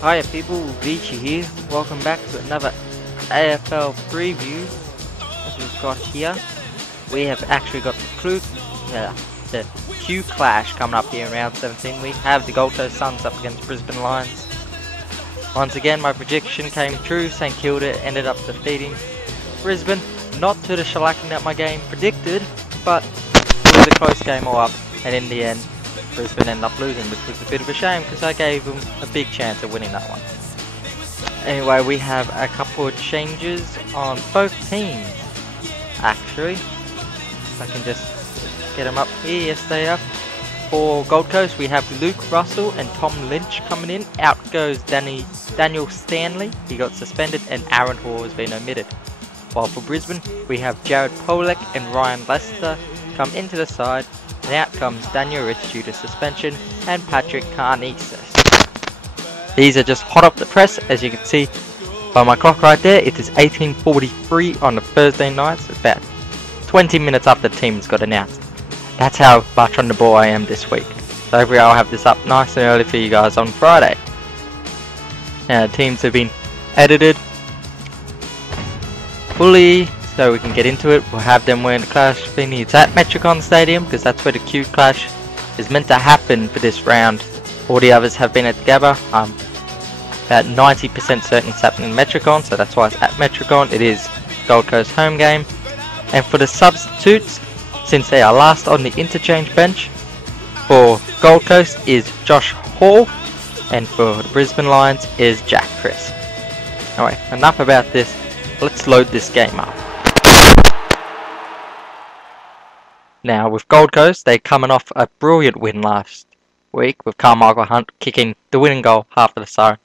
Hiya people, Vici here. Welcome back to another AFL preview. As we've got here, we have actually got the QCLASH coming up here in round 17. We have the Gold Coast Suns up against Brisbane Lions. Once again, my prediction came true. St Kilda ended up defeating Brisbane. Not to the shellacking that my game predicted, but it was a close game all up, and in the end, Brisbane ended up losing, which was a bit of a shame because I gave them a big chance of winning that one. Anyway, we have a couple of changes on both teams, actually. If I can just get them up here. Yes, they are. For Gold Coast, we have Luke Russell and Tom Lynch coming in. Out goes Daniel Stanley. He got suspended, and Aaron Hall has been omitted. While for Brisbane, we have Jared Polek and Ryan Lester come into the side. And out comes Daniel Rich due to suspension and Patrick Karnesis. These are just hot off the press, as you can see by my clock right there. It is 18:43 on a Thursday night, so about 20 minutes after the teams got announced. That's how much on the ball I am this week. So hopefully I'll have this up nice and early for you guys on Friday. Now the teams have been edited fully, so we can get into it. We'll have them wearing the Clash thingy. It's at Metricon Stadium because that's where the QCLASH is meant to happen for this round. All the others have been at the Gabba. I'm about 90% certain it's happening in Metricon, so that's why it's at Metricon. It is Gold Coast home game. And for the substitutes, since they are last on the interchange bench, for Gold Coast is Josh Hall, and for the Brisbane Lions is Jack Chris. Alright, enough about this. Let's load this game up. Now, with Gold Coast, they're coming off a brilliant win last week with Carmichael Hunt kicking the winning goal half of the siren.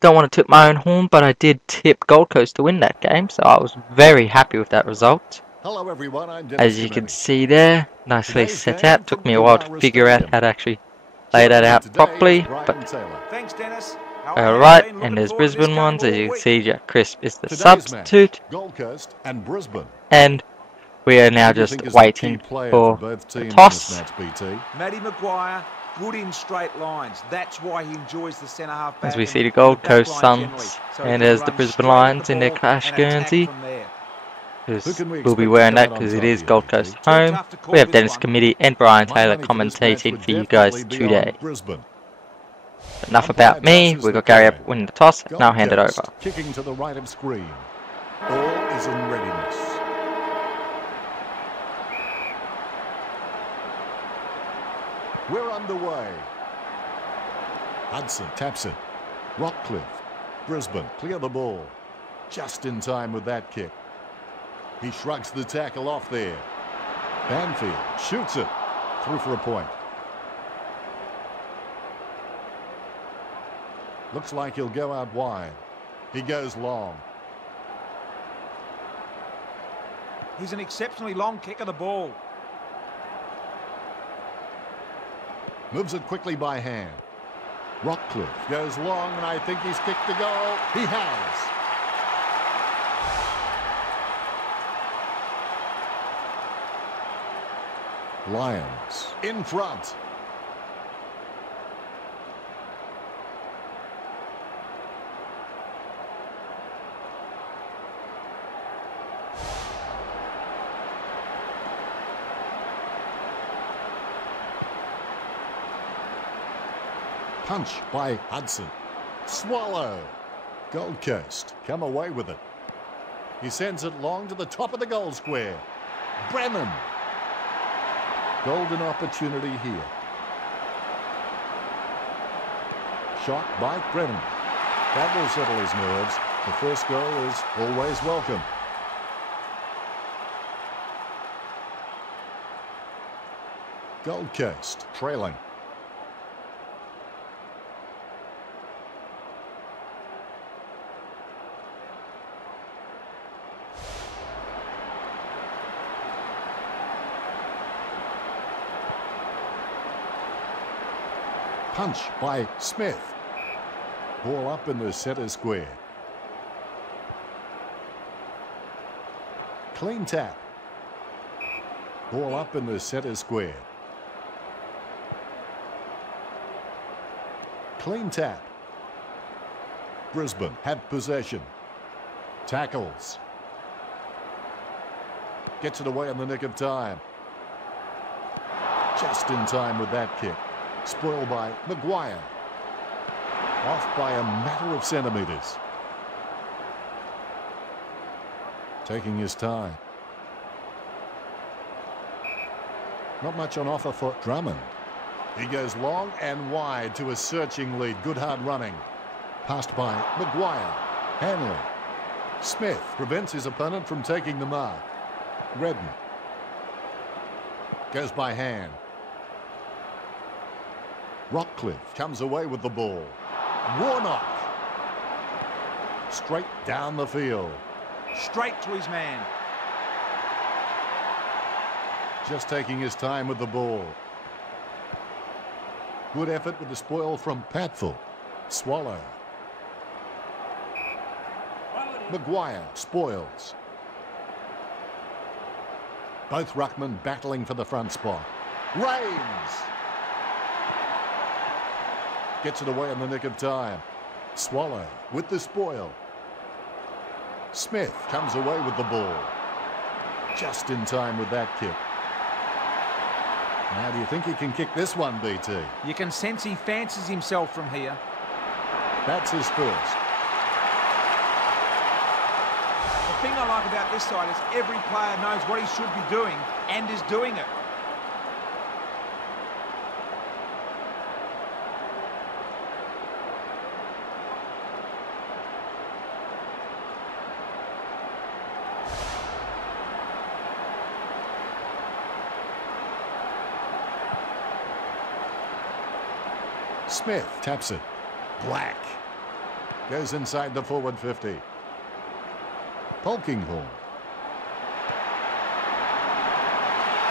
Don't want to tip my own horn, but I did tip Gold Coast to win that game, so I was very happy with that result. Hello everyone, I'm Dennis. As you can see there, nicely set out. Took me a while to figure out how to actually lay that out properly, but thanks, Dennis. alright, and there's Brisbane ones. As you can see, Jack Crisp is the substitute, Gold Coast and Brisbane. and we are now just waiting for the toss. Matty Maguire, good in straight lines. That's why he enjoys the centre half back. As we see the Gold Coast Suns, and there's the Brisbane Lions in their Clash Guernsey. We'll be wearing that because it is Gold Coast home. We have Dennis Committee and Brian Taylor commentating for you guys today. Enough about me. We've got Gary up winning the toss, and I'll hand it over. Kicking to the right of screen. All is in readiness. We're underway. Hudson taps it. Rockcliffe. Brisbane clear the ball. Just in time with that kick. He shrugs the tackle off there. Banfield shoots it. Through for a point. Looks like he'll go out wide. He goes long. He's an exceptionally long kick of the ball. Moves it quickly by hand. Rockcliffe goes long, and I think he's kicked the goal. He has. Lions in front. Punch by Hudson. Swallow. Gold Coast come away with it. He sends it long to the top of the goal square. Brennan. Golden opportunity here. Shot by Brennan. That will settle his nerves. The first goal is always welcome. Gold Coast trailing. Punch by Smith. Ball up in the centre square. Clean tap. Ball up in the centre square. Clean tap. Brisbane have possession. Tackles. Gets it away in the nick of time. Just in time with that kick. Spoiled by Maguire. Off by a matter of centimetres. Taking his time. Not much on offer for Drummond. He goes long and wide to a searching lead. Good hard running. Passed by Maguire. Hanley. Smith prevents his opponent from taking the mark. Redden. Goes by hand. Rockcliffe comes away with the ball. Warnock. Straight down the field. Straight to his man. Just taking his time with the ball. Good effort with the spoil from Patful. Swallow. Maguire spoils. Both ruckmen battling for the front spot. Rains. Gets it away in the nick of time. Swallow with the spoil. Smith comes away with the ball. Just in time with that kick. Now, do you think he can kick this one, BT? You can sense he fancies himself from here. That's his first. The thing I like about this side is every player knows what he should be doing and is doing it. Smith taps it. Black goes inside the forward 50. Polkinghorn.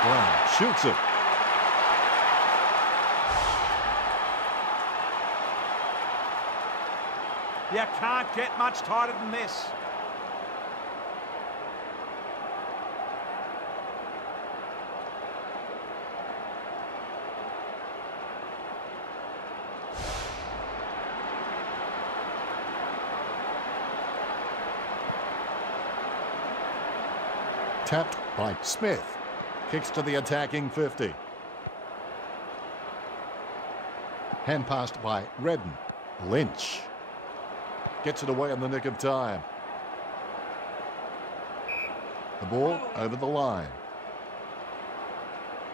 Brown shoots it. You can't get much tighter than this. Tapped by Smith. Kicks to the attacking 50. Hand passed by Redden. Lynch. Gets it away in the nick of time. The ball over the line.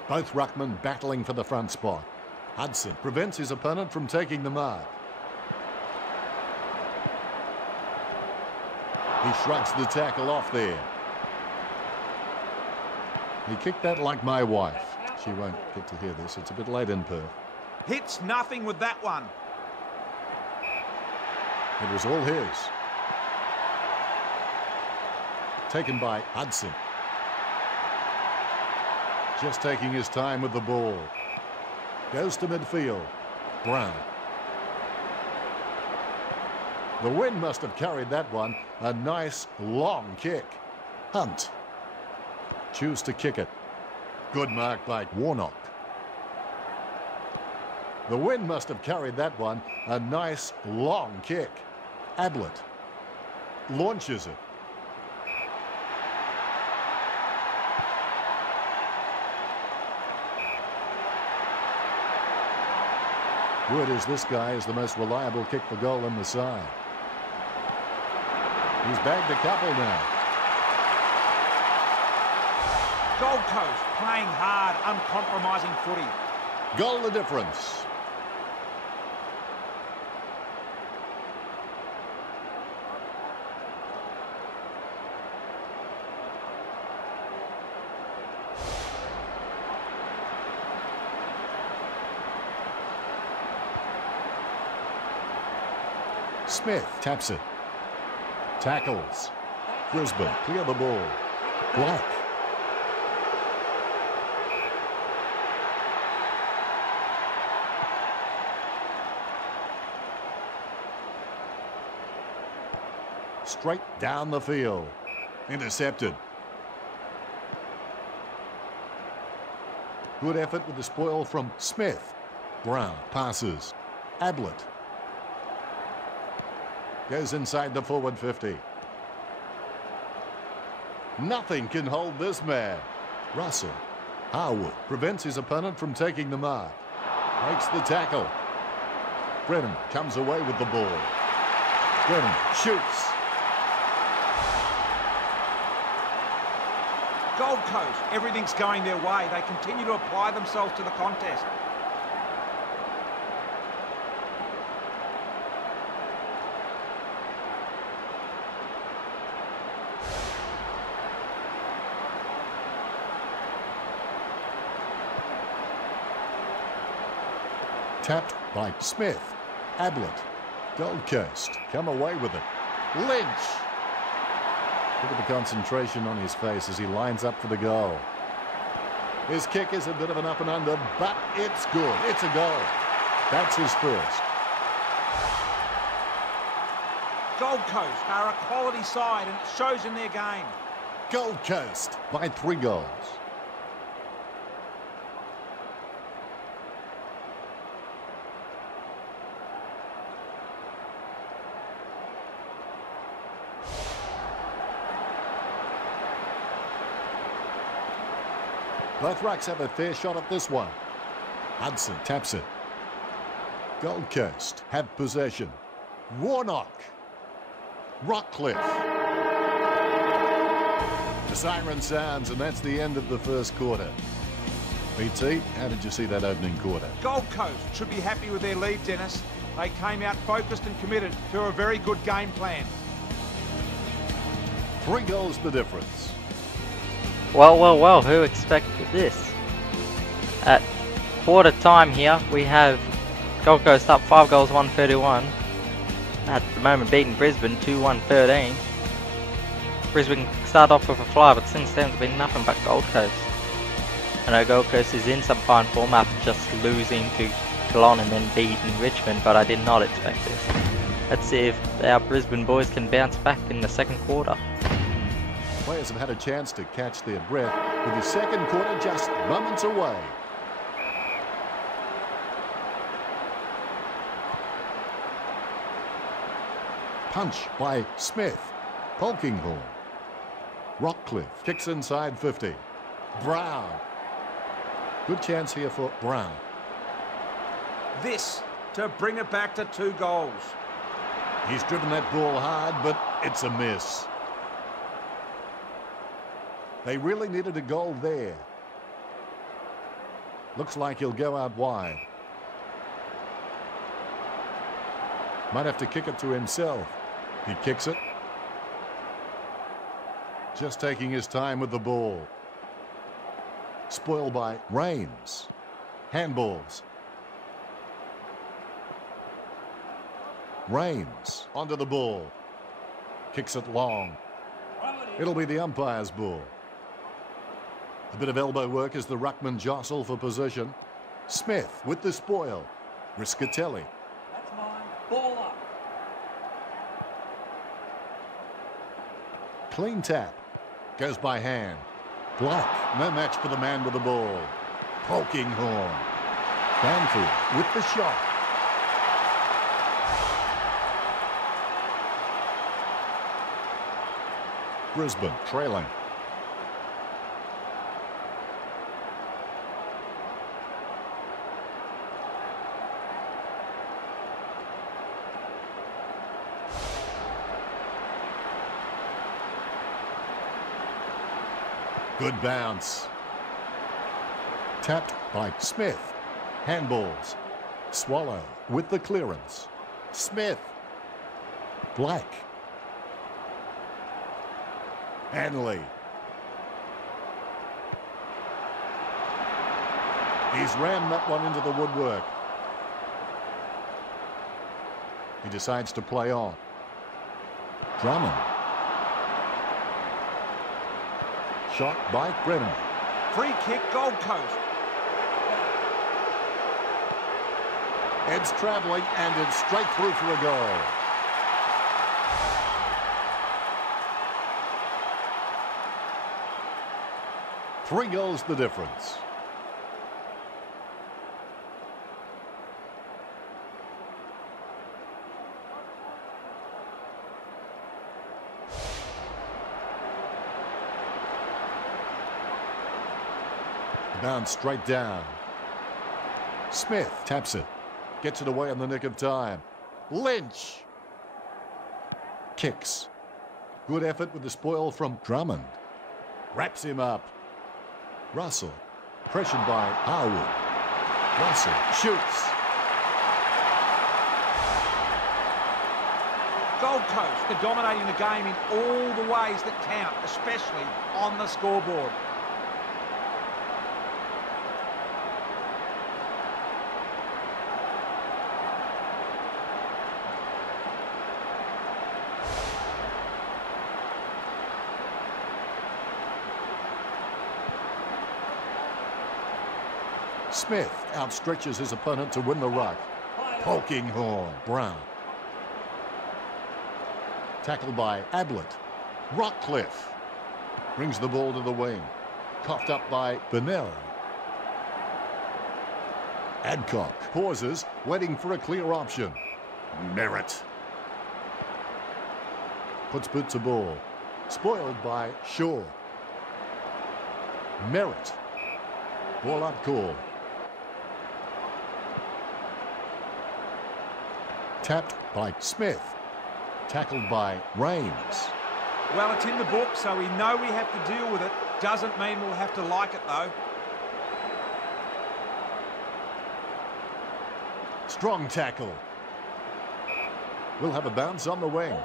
Both ruckmen battling for the front spot. Hudson prevents his opponent from taking the mark. He shrugs the tackle off there. He kicked that like my wife. She won't get to hear this. It's a bit late in Perth. Hits nothing with that one. It was all his. Taken by Hudson. Just taking his time with the ball. Goes to midfield. Brown. The wind must have carried that one. A nice long kick. Hunt. Choose to kick it. Good mark by Warnock. The wind must have carried that one. A nice long kick. Ablett launches it. Word is this guy is the most reliable kick for goal in the side. He's bagged a couple now. Gold Coast playing hard, uncompromising footy. Goal the difference. Smith taps it. Tackles. Brisbane clear the ball. Black. Straight down the field. Intercepted. Good effort with the spoil from Smith. Brown passes. Ablett. Goes inside the forward 50. Nothing can hold this man. Russell. Harwood prevents his opponent from taking the mark. Breaks the tackle. Brennan comes away with the ball. Brennan shoots. Gold Coast, everything's going their way. They continue to apply themselves to the contest. Tapped by Smith. Ablett. Gold Coast come away with it. Lynch. Look at the concentration on his face as he lines up for the goal. His kick is a bit of an up and under, but it's good. It's a goal. That's his first. Gold Coast are a quality side and it shows in their game. Gold Coast by 3 goals. Both rucks have a fair shot at this one. Hudson taps it. Gold Coast have possession. Warnock. Rockcliffe. The siren sounds, and that's the end of the first quarter. BT, how did you see that opening quarter? Gold Coast should be happy with their lead, Dennis. They came out focused and committed to a very good game plan. 3 goals the difference. Well, who expected this? At quarter time here, we have Gold Coast up 5 goals, 131. At the moment beating Brisbane 2-1-13. Brisbane started off with a fly, but since then it's been nothing but Gold Coast. I know Gold Coast is in some fine form after just losing to Geelong and then beating Richmond, but I did not expect this. Let's see if our Brisbane boys can bounce back in the second quarter. Players have had a chance to catch their breath with the second quarter just moments away. Punch by Smith. Polkinghorn. Rockcliffe kicks inside 50. Brown. Good chance here for Brown. This to bring it back to 2 goals. He's driven that ball hard, but it's a miss. They really needed a goal there. Looks like he'll go out wide. Might have to kick it to himself. He kicks it. Just taking his time with the ball. Spoiled by Rains. Handballs. Rains onto the ball. Kicks it long. It'll be the umpire's ball. A bit of elbow work as the ruckman jostle for position. Smith with the spoil. Riscatelli. That's mine. Ball up. Clean tap. Goes by hand. Black. No match for the man with the ball. Polkinghorn. Banfield with the shot. Brisbane trailing. Good bounce. Tapped by Smith. Handballs. Swallow with the clearance. Smith. Black. Hanley. He's rammed that one into the woodwork. He decides to play on. Drummond. Shot by Brennan. Free kick, Gold Coast. It's travelling and it's straight through for a goal. Three goals the difference. Bounce straight down. Smith taps it. Gets it away in the nick of time. Lynch. Kicks. Good effort with the spoil from Drummond. Wraps him up. Russell. Pressured by Harwood. Russell shoots. Gold Coast, they're dominating the game in all the ways that count, especially on the scoreboard. Smith outstretches his opponent to win the ruck. Poking horn. Brown. Tackled by Ablett. Rockcliffe brings the ball to the wing. Coughed up by Bennell. Adcock pauses, waiting for a clear option. Merritt. Puts boot to ball. Spoiled by Shaw. Merritt. Ball up call. Tapped by Smith. Tackled by Raines. Well, it's in the book, so we know we have to deal with it. Doesn't mean we'll have to like it, though. Strong tackle. We'll have a bounce on the wing.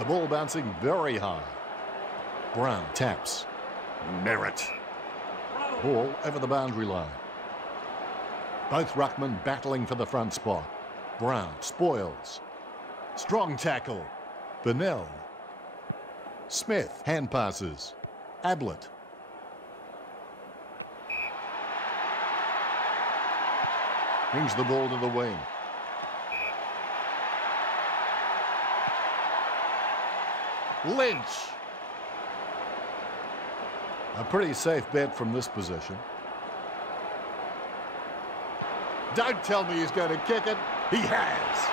The ball bouncing very high. Brown taps. Merritt. Ball over the boundary line. Both ruckmen battling for the front spot. Brown spoils. Strong tackle. Bennell. Smith hand passes. Ablett. Brings the ball to the wing. Lynch. A pretty safe bet from this position. Don't tell me he's going to kick it. He has.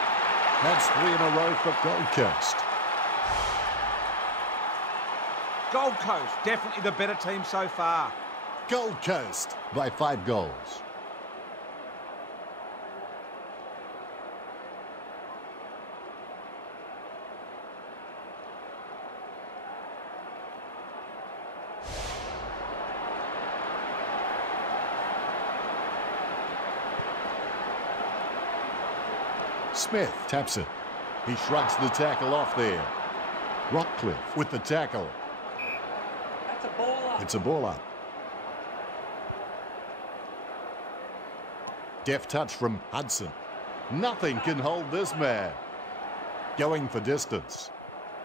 That's 3 in a row for Gold Coast. Gold Coast, definitely the better team so far. Gold Coast by 5 goals. Smith taps it. He shrugs the tackle off there. Rockcliffe with the tackle. That's a ball up. It's a ball up. Deft touch from Hudson. Nothing can hold this man. Going for distance.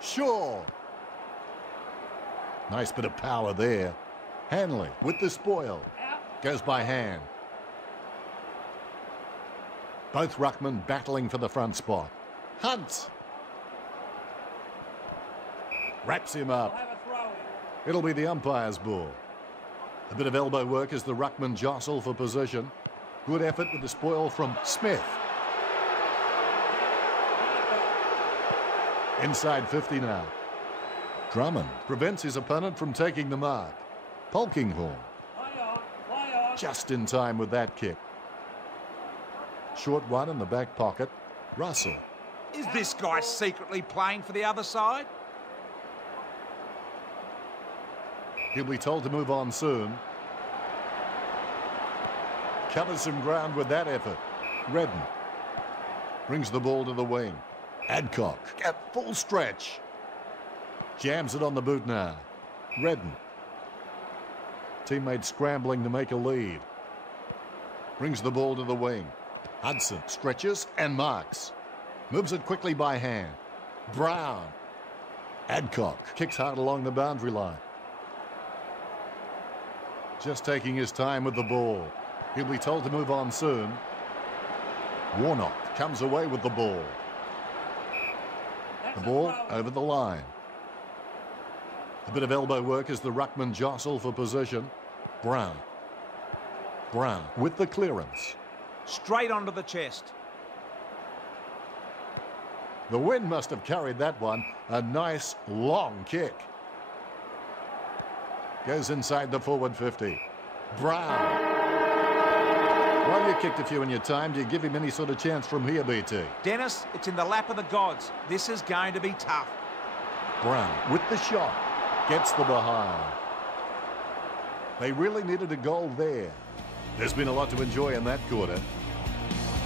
Shaw. Nice bit of power there. Hanley with the spoil. Goes by hand. Both ruckmen battling for the front spot. Hunt. Wraps him We'll up. have a throw in. It'll be the umpire's ball. A bit of elbow work as the ruckmen jostle for position. Good effort with the spoil from Smith. Inside 50 now. Drummond prevents his opponent from taking the mark. Polkinghorn Play on. just in time with that kick. Short one in the back pocket. Russell. Is this guy secretly playing for the other side? He'll be told to move on soon. Covers some ground with that effort. Redden brings the ball to the wing. Adcock at full stretch. Jams it on the boot now. Redden. Teammate scrambling to make a lead. Brings the ball to the wing. Hudson stretches and marks. Moves it quickly by hand. Brown. Adcock kicks hard along the boundary line. Just taking his time with the ball. He'll be told to move on soon. Warnock comes away with the ball. The ball over the line. A bit of elbow work as the ruckmen jostle for position. Brown. Brown with the clearance. Straight onto the chest. The wind must have carried that one. A nice long kick. Goes inside the forward 50. Brown. Well, you kicked a few in your time. Do you give him any sort of chance from here, BT? Dennis, it's in the lap of the gods. This is going to be tough. Brown with the shot. Gets the behind. They really needed a goal there. There's been a lot to enjoy in that quarter.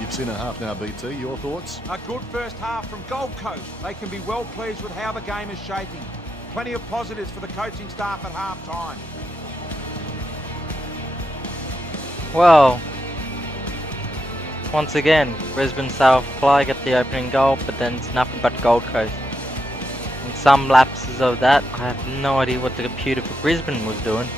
You've seen a half now, BT. Your thoughts? A good first half from Gold Coast. They can be well pleased with how the game is shaping. Plenty of positives for the coaching staff at half-time. Well, once again, Brisbane South Fly get the opening goal, but then it's nothing but Gold Coast. In some lapses of that, I have no idea what the computer for Brisbane was doing.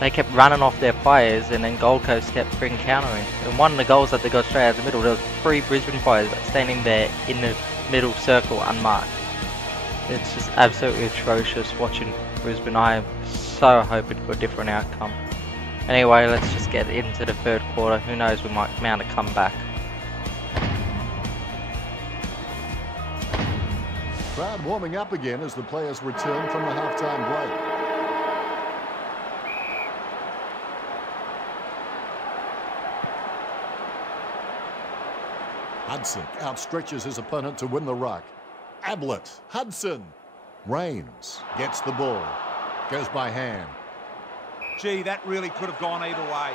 They kept running off their players, and then Gold Coast kept freaking countering. And one of the goals that they got straight out of the middle, there was 3 Brisbane players standing there in the middle circle unmarked. It's just absolutely atrocious watching Brisbane. I am so hoping for a different outcome. Anyway, let's just get into the third quarter. Who knows, we might mount a comeback. Crowd warming up again as the players return from the half-time break. Hudson outstretches his opponent to win the ruck. Ablett, Hudson. Rains gets the ball. Goes by hand. Gee, that really could have gone either way.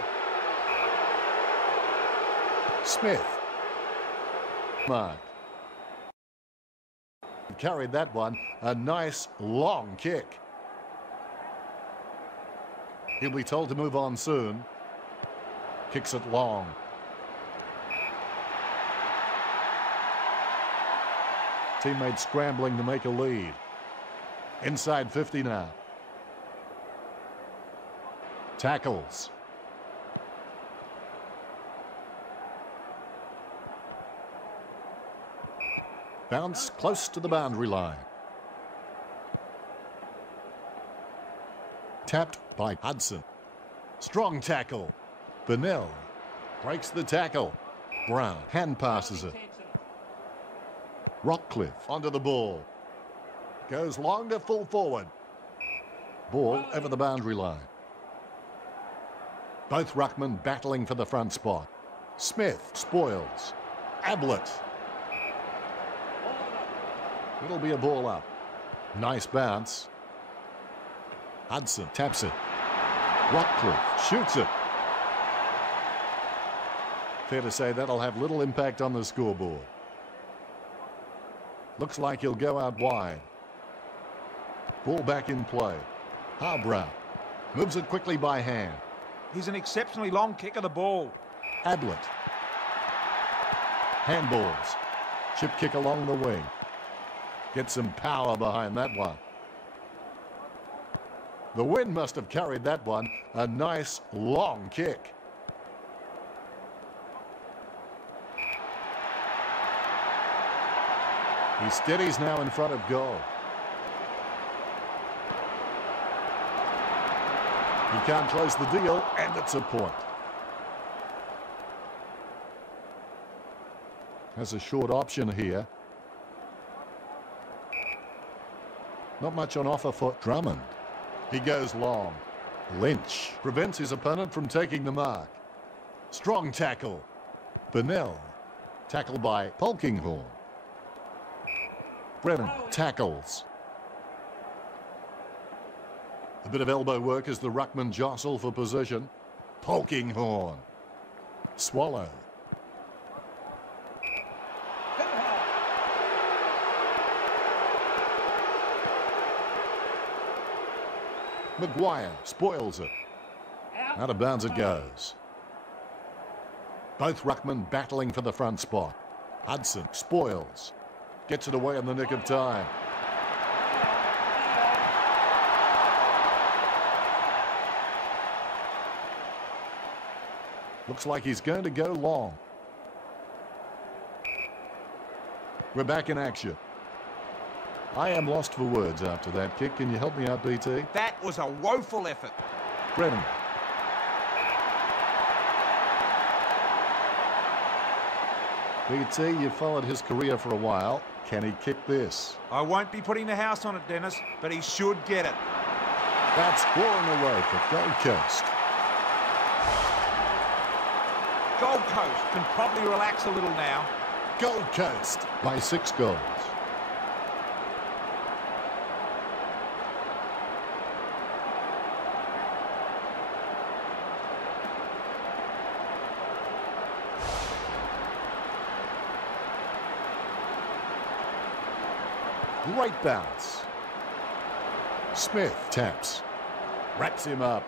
Smith. Mark. Carried that one. A nice long kick. He'll be told to move on soon. Kicks it long. Teammates scrambling to make a lead. Inside 50 now. Tackles. Bounce close to the boundary line. Tapped by Hudson. Strong tackle. Bennell breaks the tackle. Brown hand passes it. Rockcliffe onto the ball. Goes long to full forward. Ball over the boundary line. Both ruckmen battling for the front spot. Smith spoils. Ablett. It'll be a ball up. Nice bounce. Hudson taps it. Rockcliffe shoots it. Fair to say that'll have little impact on the scoreboard. Looks like he'll go out wide. Ball back in play. Harbrow moves it quickly by hand. He's an exceptionally long kick of the ball. Ablett. Handballs. Chip kick along the wing. Get some power behind that one. The wind must have carried that one. A nice long kick. He steadies now in front of goal. He can't close the deal, and it's a point. Has a short option here. Not much on offer for Drummond. He goes long. Lynch prevents his opponent from taking the mark. Strong tackle. Bennell. Tackle by Polkinghorn. Brennan tackles. A bit of elbow work as the ruckman jostle for position. Polkinghorn. Swallow. Maguire spoils it. Out of bounds it goes. Both ruckmen battling for the front spot. Hudson spoils. Gets it away in the nick of time. Looks like he's going to go long. We're back in action. I am lost for words after that kick. Can you help me out, BT? That was a woeful effort. Brennan. BT, you've followed his career for a while. Can he kick this? I won't be putting the house on it, Dennis, but he should get it. That's scoring away for Gold Coast. Gold Coast can probably relax a little now. Gold Coast by 6 goals. Great bounce. Smith taps. Wraps him up.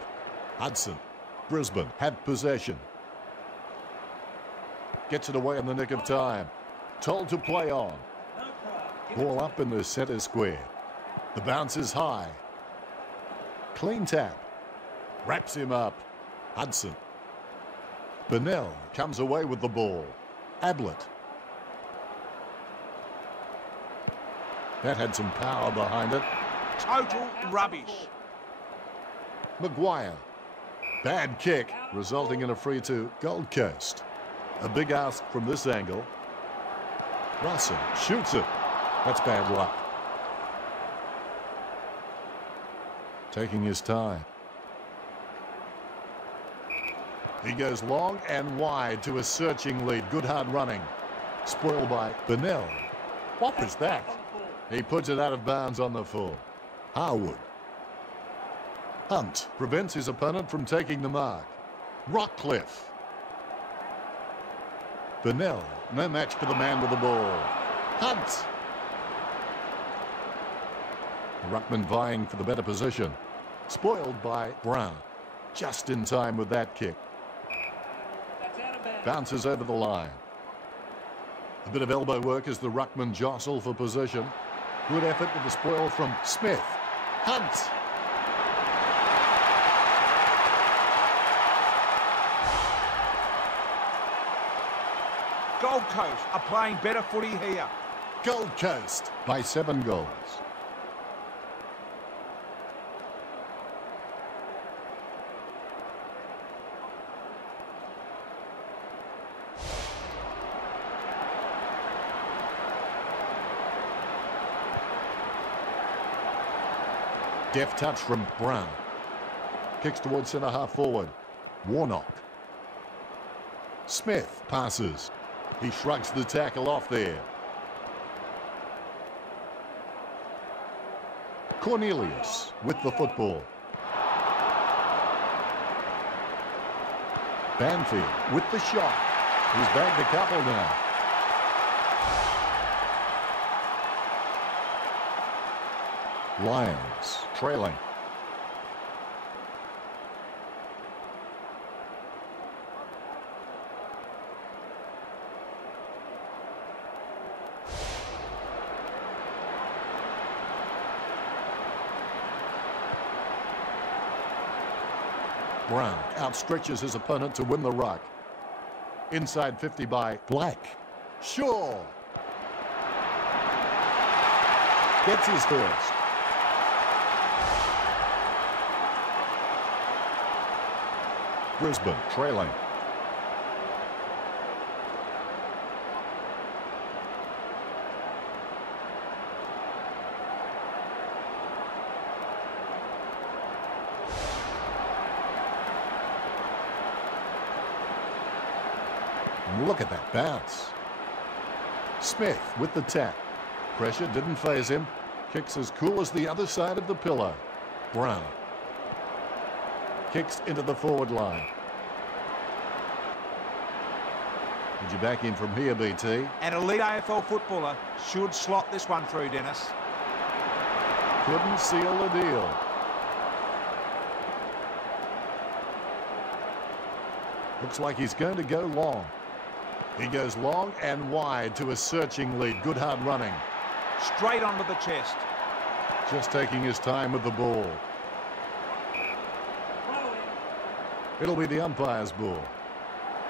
Hudson. Brisbane had possession. Gets it away in the nick of time. Told to play on. Ball up in the centre square. The bounce is high. Clean tap. Wraps him up. Hudson. Bennell comes away with the ball. Ablett. That had some power behind it. Total rubbish. Maguire. Bad kick, resulting in a free to Gold Coast. A big ask from this angle. Russell shoots it. That's bad luck. Taking his time. He goes long and wide to a searching lead. Good hard running. Spoiled by Bennell. What was that? He puts it out of bounds on the full. Harwood. Hunt prevents his opponent from taking the mark. Rockcliffe. Bennell, no match for the man with the ball. Hunt. Ruckman vying for the better position. Spoiled by Brown. Just in time with that kick. Bounces over the line. A bit of elbow work as the Ruckman jostle for position. Good effort with the spoil from Smith. Hunt. Gold Coast are playing better footy here. Gold Coast by 7 goals. Deft touch from Brown. Kicks towards centre half forward. Warnock. Smith passes. He shrugs the tackle off there. Cornelius with the football. Banfield with the shot. He's bagged a couple now. Lions trailing. Brown outstretches his opponent to win the ruck. Inside 50 by Black. Shaw. Gets his first. Brisbane trailing. Look at that bounce. Smith with the tap. Pressure didn't faze him. Kicks as cool as the other side of the pillow. Brown. Kicks into the forward line. Would you back in from here, BT? An elite AFL footballer should slot this one through, Dennis. Couldn't seal the deal. Looks like he's going to go long. He goes long and wide to a searching lead. Good hard running. Straight onto the chest. Just taking his time with the ball. It'll be the umpire's ball.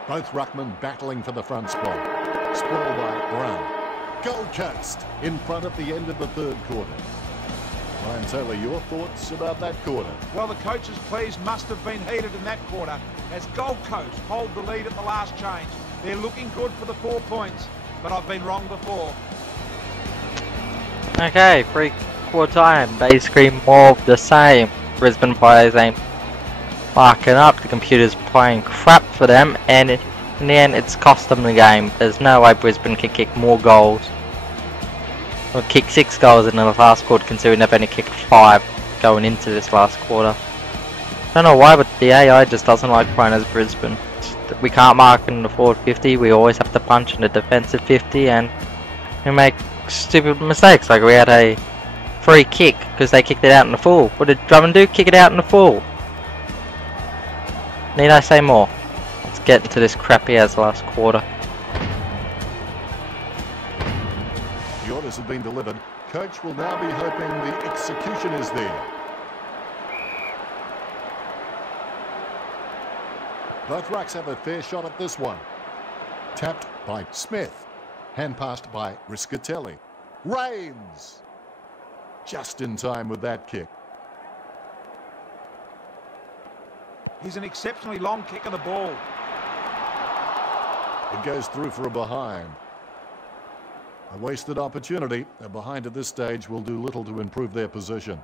Both ruckmen battling for the front spot. Spoiled by Brown. Gold Coast in front at the end of the third quarter. Ryan Taylor, your thoughts about that quarter? Well, the coach's pleas must have been heated in that quarter as Gold Coast hold the lead at the last change. They're looking good for the 4 points, but I've been wrong before. Okay, 3-quarter time. Basically more of the same. Brisbane players ain't marking up. The computer's playing crap for them, and In the end, it's cost them the game. There's no way Brisbane can kick more goals. Or kick 6 goals in the last quarter, considering they've only kicked 5 going into this last quarter. I don't know why, but the AI just doesn't like playing as Brisbane. We can't mark in the forward 50, we always have to punch in the defensive 50, and we make stupid mistakes. Like we had a free kick because they kicked it out in the full. What did Drummond do? Kick it out in the full. Need I say more? Let's get into this crappy as last quarter. The orders have been delivered. Coach will now be hoping the execution is there. Both rucks have a fair shot at this one. Tapped by Smith. Hand passed by Riscatelli. Rains! Just in time with that kick. He's an exceptionally long kick of the ball. It goes through for a behind. A wasted opportunity. A behind at this stage will do little to improve their position.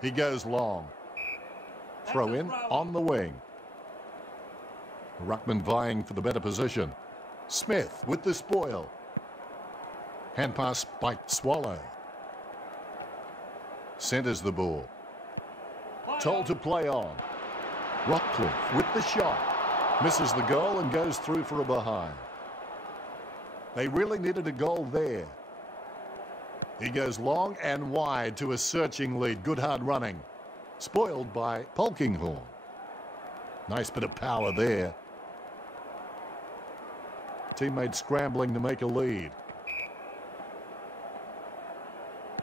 He goes long. Throw in on the wing. Ruckman vying for the better position. Smith with the spoil. Hand pass by Swallow. Centres the ball. Told to play on. Rockcliffe with the shot. Misses the goal and goes through for a behind. They really needed a goal there. He goes long and wide to a searching lead. Good hard running. Spoiled by Polkinghorn. Nice bit of power there. Teammate scrambling to make a lead.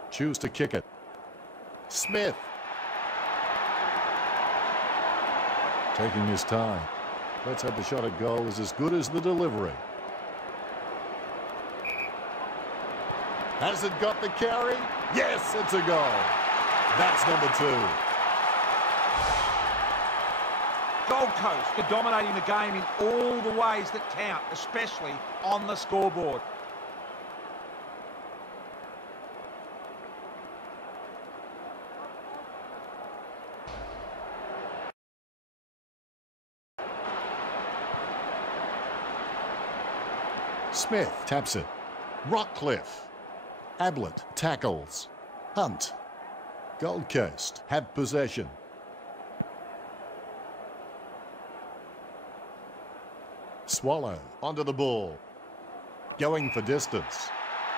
Choose to kick it. Smith. Taking his time. Let's hope the shot at goal is as good as the delivery. Has it got the carry? Yes, it's a goal. That's number 2. Gold Coast are dominating the game in all the ways that count, especially on the scoreboard. Smith taps it. Rockcliffe. Ablett tackles. Hunt. Gold Coast have possession. Swallow onto the ball. Going for distance.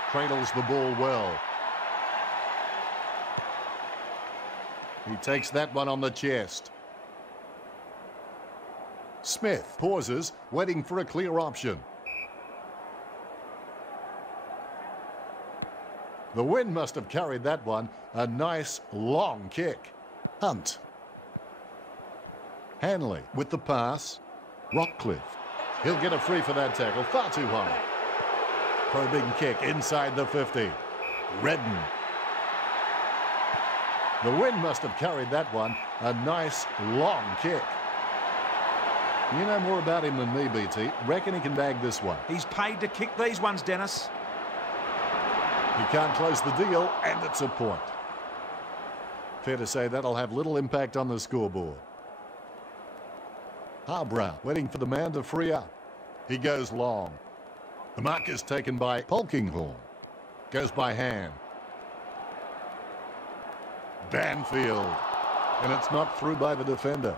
Cradles the ball well. He takes that one on the chest. Smith pauses, waiting for a clear option. The wind must have carried that one. A nice long kick. Hunt. Hanley with the pass. Rockcliffe. He'll get a free for that tackle. Far too high. Probing kick inside the 50. Redden. The wind must have carried that one. A nice long kick. You know more about him than me, BT. Reckon he can bag this one. He's paid to kick these ones, Dennis. He can't close the deal, and it's a point. Fair to say that'll have little impact on the scoreboard. Harbrow waiting for the man to free up. He goes long. The mark is taken by Polkinghorn. Goes by hand. Banfield. And it's knocked through by the defender.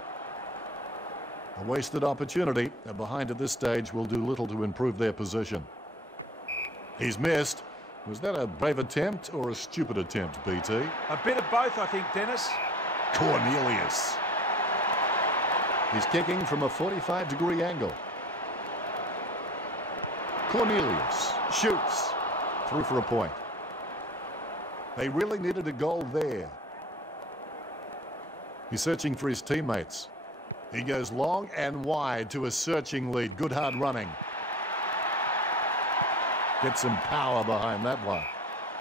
A wasted opportunity. A behind at this stage will do little to improve their position. He's missed. Was that a brave attempt or a stupid attempt, BT? A bit of both, I think, Dennis. Cornelius. He's kicking from a 45-degree angle. Cornelius shoots. Through for a point. They really needed a goal there. He's searching for his teammates. He goes long and wide to a searching lead. Good hard running. Get some power behind that one.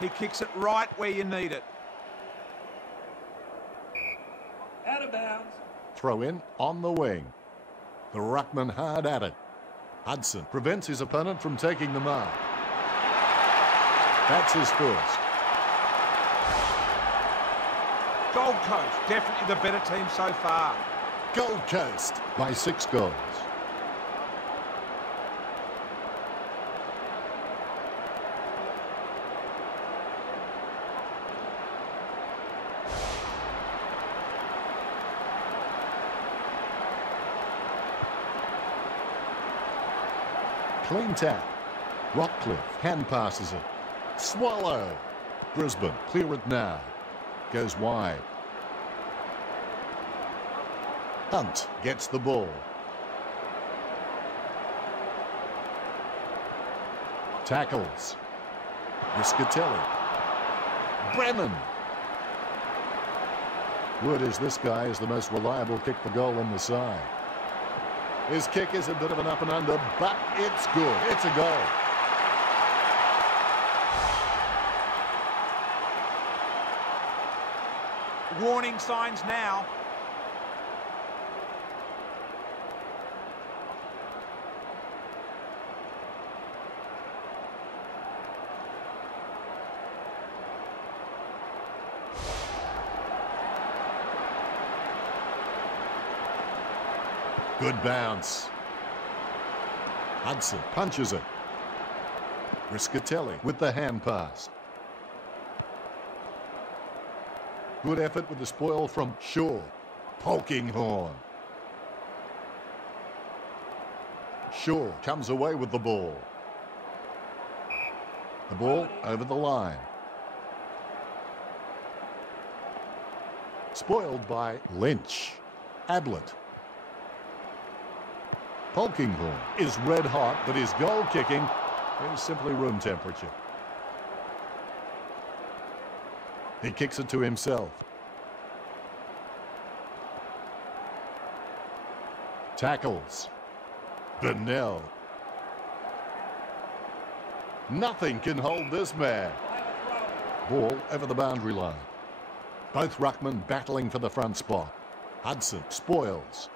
He kicks it right where you need it. Out of bounds. Throw in on the wing. The ruckman hard at it. Hudson prevents his opponent from taking the mark. That's his first. Gold Coast, definitely the better team so far. Gold Coast by 6 goals. Clean tap. Rockcliffe hand passes it. Swallow. Brisbane clear it now. Goes wide. Hunt gets the ball. Tackles. Riscatelli. Brennan. Word is this guy is the most reliable kick for goal on the side. His kick is a bit of an up and under, but it's good. It's a goal. Warning signs now. Good bounce. Hudson punches it. Riscatelli with the hand pass. Good effort with the spoil from Shaw. Polkinghorne. Shaw comes away with the ball. The ball over the line. Spoiled by Lynch. Ablett. Polkinghorne is red hot, but his goal kicking is simply room temperature. He kicks it to himself. Tackles. Bennell. Nothing can hold this man. Ball over the boundary line. Both ruckmen battling for the front spot. Hudson spoils.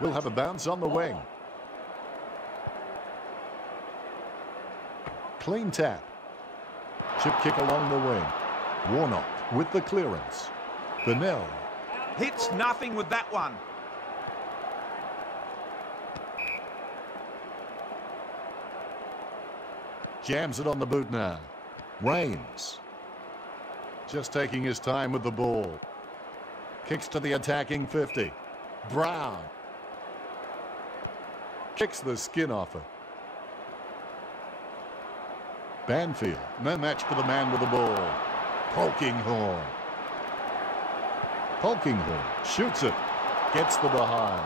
We'll have a bounce on the wing. Clean tap. Chip kick along the wing. Warnock with the clearance. Bennell. Hits nothing with that one. Jams it on the boot now. Rains. Just taking his time with the ball. Kicks to the attacking 50. Brown. Kicks the skin off it. Banfield, no match for the man with the ball. Polkinghorne. Polkinghorne shoots it. Gets the behind.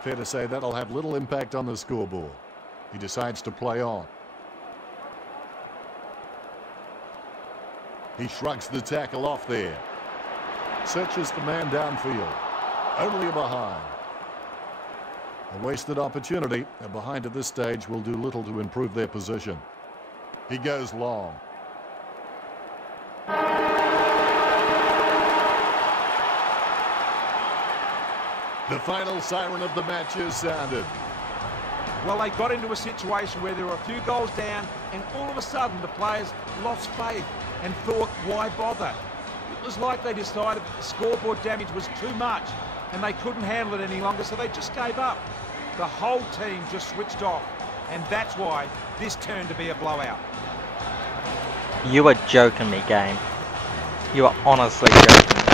Fair to say that'll have little impact on the scoreboard. He decides to play on. He shrugs the tackle off there. Searches the man downfield. Only a behind. A wasted opportunity, and behind at this stage will do little to improve their position. He goes long. The final siren of the match is sounded. Well, they got into a situation where there were a few goals down, and all of a sudden the players lost faith and thought, why bother? It was like they decided that the scoreboard damage was too much and they couldn't handle it any longer, so they just gave up. The whole team just switched off, and that's why this turned to be a blowout. You are joking me, game. You are honestly joking me.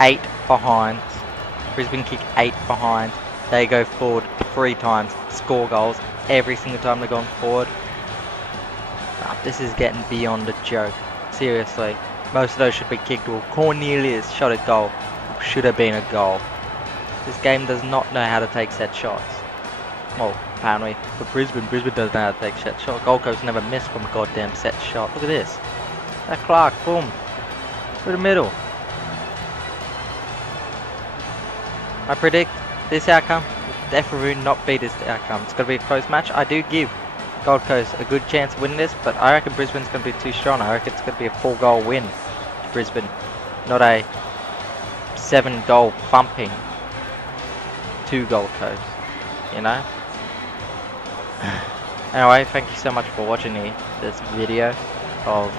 8 behind. Brisbane kick 8 behind. They go forward 3 times, score goals every single time they're going forward. This is getting beyond a joke. Seriously. Most of those should be kicked. Well, Cornelius shot a goal. Should have been a goal. This game does not know how to take set shots. Well, apparently for Brisbane doesn't know how to take set shots. Gold Coast never missed from a goddamn set shot. Look at this. That Clark, boom. Through the middle. I predict this outcome. Definitely not be this outcome. It's going to be a close match. I do give Gold Coast a good chance of winning this, but I reckon Brisbane's going to be too strong. I reckon it's going to be a 4-goal win to Brisbane, not a 7-goal thumping to Gold Coast, you know. Anyway, thank you so much for watching this video of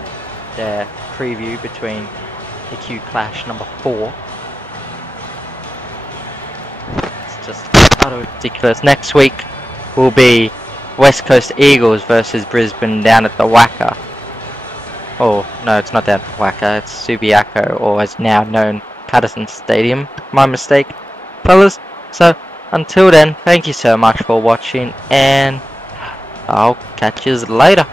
the preview between the QCLASH number 4. It's just utterly ridiculous. Next week will be West Coast Eagles versus Brisbane down at the Wacker. Oh, no, it's not down at the Wacker. It's Subiaco, or as now known, Patterson Stadium. My mistake. Fellas, So until then, thank you so much for watching, and I'll catch you later.